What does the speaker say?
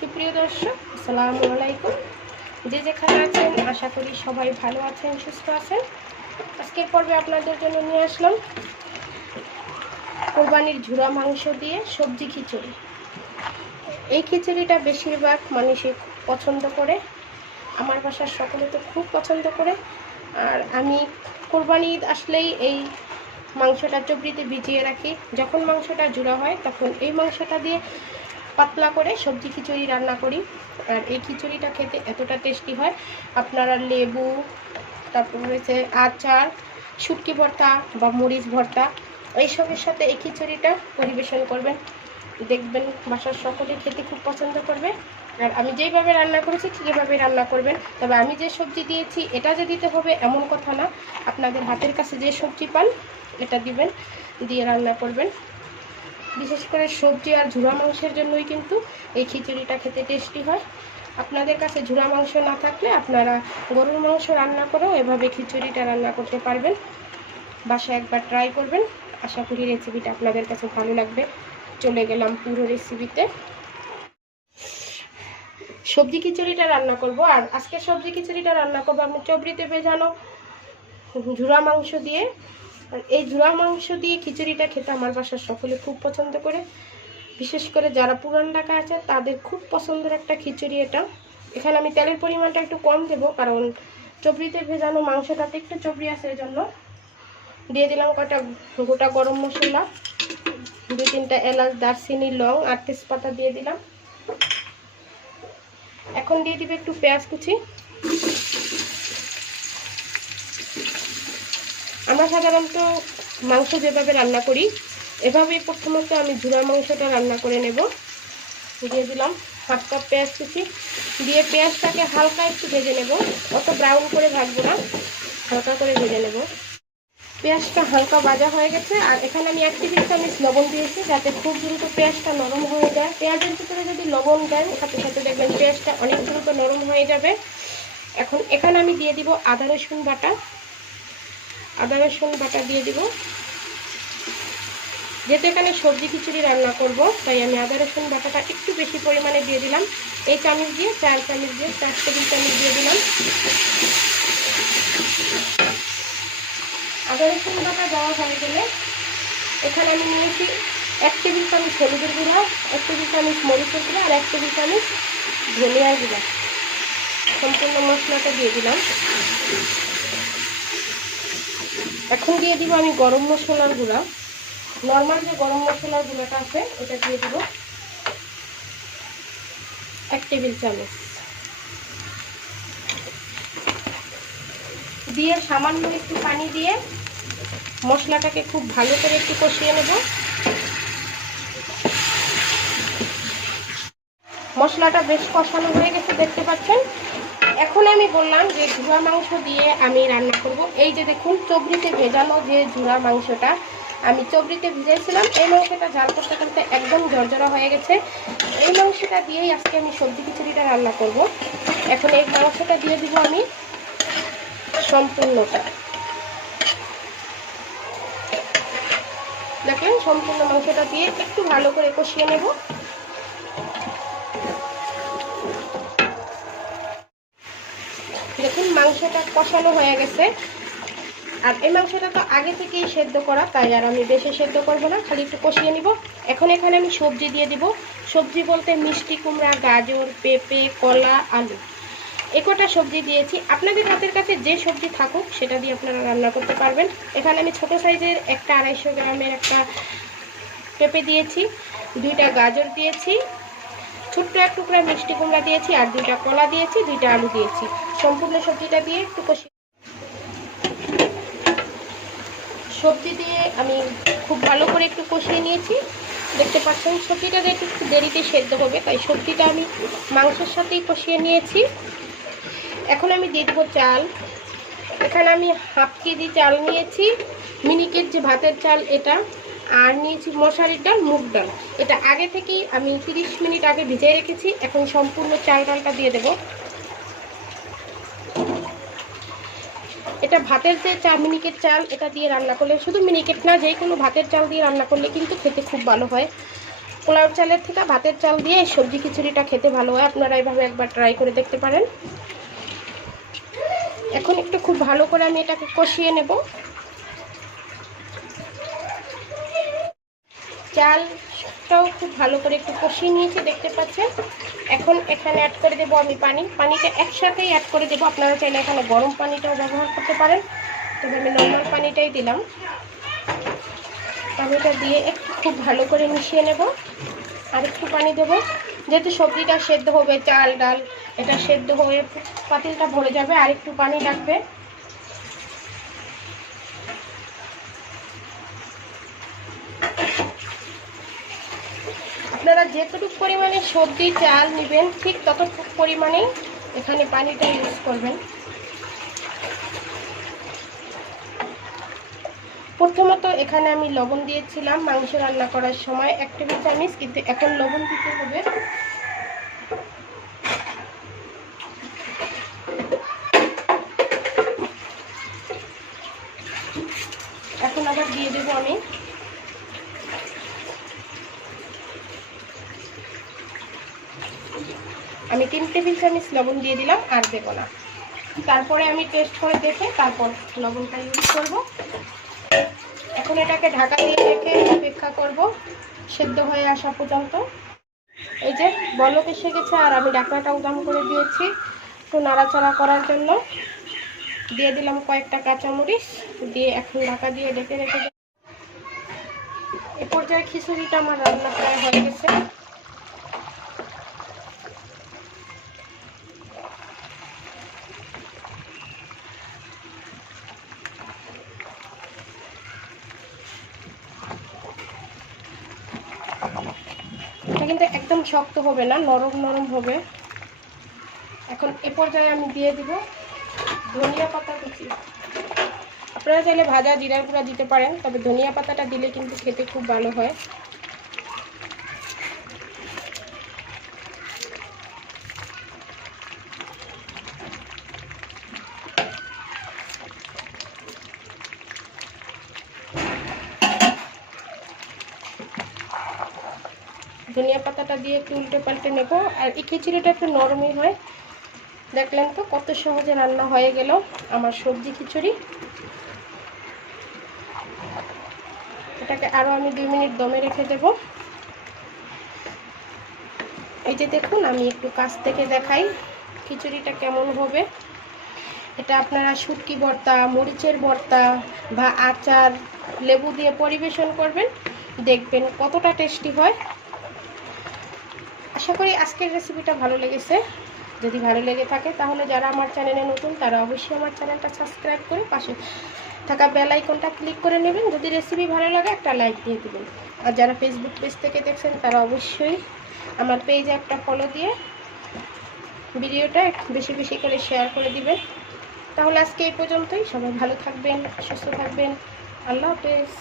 সুপ্রিয় দর্শক, আসসালামু আলাইকুম। যে যেখানে আছেন, আশা করি সবাই ভালো আছেন, সুস্থ আছেন। আজকের পর্বে আপনাদের জন্য নিয়ে আসলাম কোরবানির ঝুড়া মাংস দিয়ে সবজি খিচুড়ি। এই খিচুড়িটা বেশিরভাগ মানুষই পছন্দ করে। আমার বাসার সকলে তো খুব পছন্দ করে। আর আমি কোরবানি ঈদ আসলেই এই মাংসটা চবড়িতে ভিজিয়ে রাখি। যখন মাংসটা জুড়া হয়, তখন এই মাংসটা দিয়ে পাতলা করে সবজি খিচুড়ি রান্না করি। আর এই খিচুড়িটা খেতে এতটা টেস্টি হয়। আপনারা লেবু, তারপর রয়েছে আচার, শুটকি ভর্তা বা মরিচ ভর্তা, এইসবের সাথে এই খিচুড়িটা পরিবেশন করবেন। দেখবেন বাসার সকলে খেতে খুব পছন্দ করবে। আর আমি যেইভাবে রান্না করেছি, ঠিক এভাবে রান্না করবেন। তবে আমি যে সবজি দিয়েছি, এটা যে দিতে হবে এমন কথা না। আপনাদের হাতের কাছে যে সবজি পান, এটা দিবেন, দিয়ে রান্না করবেন। বিশেষ করে সবজি আর ঝুড়া মাংসের জন্যই কিন্তু এই খিচুড়িটা খেতে টেস্টি হয়। আপনাদের কাছে ঝুড়া মাংস না থাকলে আপনারা গরুর মাংস রান্না করেও এভাবে খিচুড়িটা রান্না করতে পারবেন। বাসায় একবার ট্রাই করবেন। আশা করি রেসিপিটা আপনাদের কাছে ভালো লাগবে। চলে গেলাম পুরো রেসিপিতে সবজি খিচুড়িটা রান্না করব। আর আজকে সবজি খিচুড়িটা রান্না করব আমি চবড়িতে ভেজানো ঝুড়া মাংস দিয়ে। আর এই ঝুরা মাংস দিয়ে খিচুড়িটা খেতে আমার বাসার সকলে খুব পছন্দ করে। বিশেষ করে যারা পুরান ঢাকা আছে, তাদের খুব পছন্দের একটা খিচুড়ি এটা। এখানে আমি তেলের পরিমাণটা একটু কম দেব, কারণ চবড়িতে ভেজানো মাংসটাতে একটু চবড়ি আছে এই জন্য দিয়ে দিলাম কটা গোটা গরম মশলা দু তিনটা এলাচ, দারচিনি, লং আর তেজপাতা দিয়ে দিলাম। এখন দিয়ে দিবে একটু পেঁয়াজ কুচি। আমরা সাধারণত মাংস যেভাবে রান্না করি এভাবেই প্রথমত আমি ঝুরা মাংসটা রান্না করে নেব। দিয়ে দিলাম হাফ কাপ পেঁয়াজ কুচি। দিয়ে পেঁয়াজটাকে হালকা একটু ভেজে নেব। অত ব্রাউন করে ভাজবো না, হালকা করে ভেজে নেব। পেঁয়াজটা হালকা ভাজা হয়ে গেছে, আর এখানে আমি এক টেবিল চামচ লবণ দিয়েছি যাতে খুব দ্রুত পেঁয়াজটা নরম হয়ে যায়। পেঁয়াজের ভিতরে যদি লবণ দেন, সাথে সাথে দেখবেন পেঁয়াজটা অনেক দ্রুত নরম হয়ে যাবে। এখন এখানে আমি দিয়ে দিব আদা রসুন বাটা। আদা, রসুন বাটা দিয়ে দিব। যেহেতু এখানে সবজি খিচুড়ি রান্না করব, তাই আমি আদা, রসুন বাটাটা একটু বেশি পরিমাণে দিয়ে দিলাম। এই চামচ দিয়ে, চার চামচ দিয়ে, চার টেবিল চামচ দিয়ে দিলাম। আদা, রসুন বাটা দেওয়া হয়ে গেলে এখানে আমি নিয়েছি এক টেবিল চামচ হলুদের গুঁড়া, এক টেবিল চামচ মরিচের গুঁড়া আর এক টেবিল চামচ ধনিয়ার গুঁড়া। সম্পূর্ণ মশলাটা দিয়ে দিলাম। এখন দিয়ে দিব আমি গরম মশলার গুঁড়া। নর্মাল যে গরম মশলার গুঁড়াটা আছে, ওটা দিয়ে দিব এক টেবিল চামচ। দিয়ে সামান্য একটু পানি দিয়ে মশলাটাকে খুব ভালো করে একটু কষিয়ে নেব। মশলাটা বেশ কষানো হয়ে গেছে, দেখতে পাচ্ছেন? এখন আমি বললাম যে ঝুড়া মাংস দিয়ে আমি রান্না করব। এই যে দেখুন চবড়িতে ভেজানো যে ঝুড়া মাংসটা, আমি চবড়িতে ভিজেছিলাম এই মাংসটা জাল করতে করতে একদম জর্জরা হয়ে গেছে। এই মাংসটা দিয়েই আজকে আমি সবজি খিচুড়িটা রান্না করব। এখন এই মাংসটা দিয়ে দিব আমি সম্পূর্ণটা। দেখেন সম্পূর্ণ মাংসটা দিয়ে একটু ভালো করে কষিয়ে নেব। মাংসটা কষানো হয়ে গেছে। আর এই মাংসটা তো আগে থেকেই সেদ্ধ করা, তাই আর আমি বেশি সেদ্ধ করব না, খালি একটু কষিয়ে নিব। এখন এখানে আমি সবজি দিয়ে দিব। সবজি বলতে মিষ্টি কুমড়া, গাজর, পেঁপে, কলা, আলু। একটা সবজি দিয়েছি। আপনাদের হাতের কাছে যে সবজি থাকুক, সেটা দিয়ে আপনারা রান্না করতে পারবেন। এখানে আমি ছোট সাইজের একটা আড়াইশো গ্রামের একটা পেঁপে দিয়েছি, দুইটা গাজর দিয়েছি ছোট্ট এক টুকরা মিষ্টি কুমড়া দিয়েছি আর দুইটা কলা দিয়েছি, দুইটা আলু দিয়েছি। সম্পূর্ণ সবজিটা দিয়ে একটু কষি সবজি দিয়ে আমি খুব ভালো করে একটু কষিয়ে নিয়েছি। দেখতে পাচ্ছেন, সবজিটা একটু দেরিতে সেদ্ধ হবে, তাই সবজিটা আমি মাংসের সাথেই কষিয়ে নিয়েছি। এখন আমি দিয়ে দেবো চাল। এখানে আমি হাফ কেজি চাল নিয়েছি। মিনিকেট যে ভাতের চাল এটা আর নিয়েছি মশারির ডাল, মুগ ডাল। এটা আগে থেকেই আমি তিরিশ মিনিট আগে ভিজিয়ে রেখেছি। এখন সম্পূর্ণ চাল ডালটা দিয়ে দেব। এটা ভাতের যে চা, মিনিকেট চাল, এটা দিয়ে রান্না করলে, শুধু মিনিকেট না, যে কোনো ভাতের চাল দিয়ে রান্না করলে কিন্তু খেতে খুব ভালো হয়। পোলাও চালের থেকে ভাতের চাল দিয়ে সবজি খিচুড়িটা খেতে ভালো হয়। আপনারা এইভাবে একবার ট্রাই করে দেখতে পারেন। এখন একটু খুব ভালো করে আমি এটাকে কষিয়ে নেব। চালটাও খুব ভালো করে একটু কষিয়ে নিয়েছি, দেখতে পাচ্ছেন? এখন এখানে অ্যাড করে দেবো আমি পানি। পানিটা একসাথেই অ্যাড করে দেবো। আপনারা চাইলে এখানে গরম পানিটাও ব্যবহার করতে পারেন। তবে আমি নর্মাল পানিটাই দিলাম। পানিটা দিয়ে একটু খুব ভালো করে মিশিয়ে নেব। আর একটু পানি দেবো। যেহেতু সবজিটা সেদ্ধ হবে, চাল, ডাল, এটা সেদ্ধ হয়ে পাতিলটা ভরে যাবে। আর একটু পানি লাগবে। আপনারা যেতটুকু পরিমাণে সবজি, চাল নেবেন, ঠিক ততটুকু পরিমাণেই এখানে পানিটা ইউজ করবেন। প্রথমত এখানে আমি লবণ দিয়েছিলাম, মাংস রান্না করার সময় এক টেবিল চামচ, কিন্তু এখন লবণ দিতে হবে। এখন আবার দিয়ে দেবো আমি। আমি তিন টেবিল চামচ লবণ দিয়ে দিলাম আর দেবো না। তারপরে আমি টেস্ট করে দেখে তারপর লবণটা ইউজ করব। এখন এটাকে ঢাকা দিয়ে রেখে অপেক্ষা করব সেদ্ধ হয়ে আসা পর্যন্ত। এই যে, বলক এসে গেছে আর আমি ঢাকনাটা উদাম করে দিয়েছি একটু নাড়াচাড়া করার জন্য। দিয়ে দিলাম কয়েকটা কাঁচামরিচ, দিয়ে এখন ঢাকা দিয়ে ডেকে রেখে। এ পর্যায়ে খিচুড়িটা আমার রান্না প্রায় হয়ে গেছে। কিন্তু একদম শক্ত হবে না, নরম নরম হবে। এখন এ পর্যায়ে আমি দিয়ে দিব ধনিয়া পাতা কুচি। আপনারা চাইলে ভাজা, জিরার গুঁড়া দিতে পারেন, তবে ধনিয়া পাতাটা দিলে কিন্তু খেতে খুব ভালো হয়। ধনিয়া পাতাটা দিয়ে একটু উল্টে পাল্টে নেব। আর এই খিচুড়িটা একটু নরমই হয়। দেখলেন তো কত সহজে রান্না হয়ে গেল আমার সবজি খিচুড়ি। এটাকে আরও আমি দুই মিনিট দমে রেখে দেব। এই যে দেখুন, আমি একটু কাছ থেকে দেখাই খিচুড়িটা কেমন হবে। এটা আপনারা শুটকি ভর্তা, মরিচের ভর্তা বা আচার, লেবু দিয়ে পরিবেশন করবেন। দেখবেন কতটা টেস্টি হয়। আশা করি আজকের রেসিপিটা ভালো লেগেছে। যদি ভালো লেগে থাকে, তাহলে যারা আমার চ্যানেলে নতুন, তারা অবশ্যই আমার চ্যানেলটা সাবস্ক্রাইব করে পাশে থাকা বেল আইকনটা ক্লিক করে নেবেন। যদি রেসিপি ভালো লাগে, একটা লাইক দিয়ে দেবেন। আর যারা ফেসবুক পেজ থেকে দেখছেন, তারা অবশ্যই আমার পেজে একটা ফলো দিয়ে ভিডিওটা বেশি বেশি করে শেয়ার করে দিবেন। তাহলে আজকে এই পর্যন্তই। সবাই ভালো থাকবেন, সুস্থ থাকবেন। আল্লাহ হাফেজ।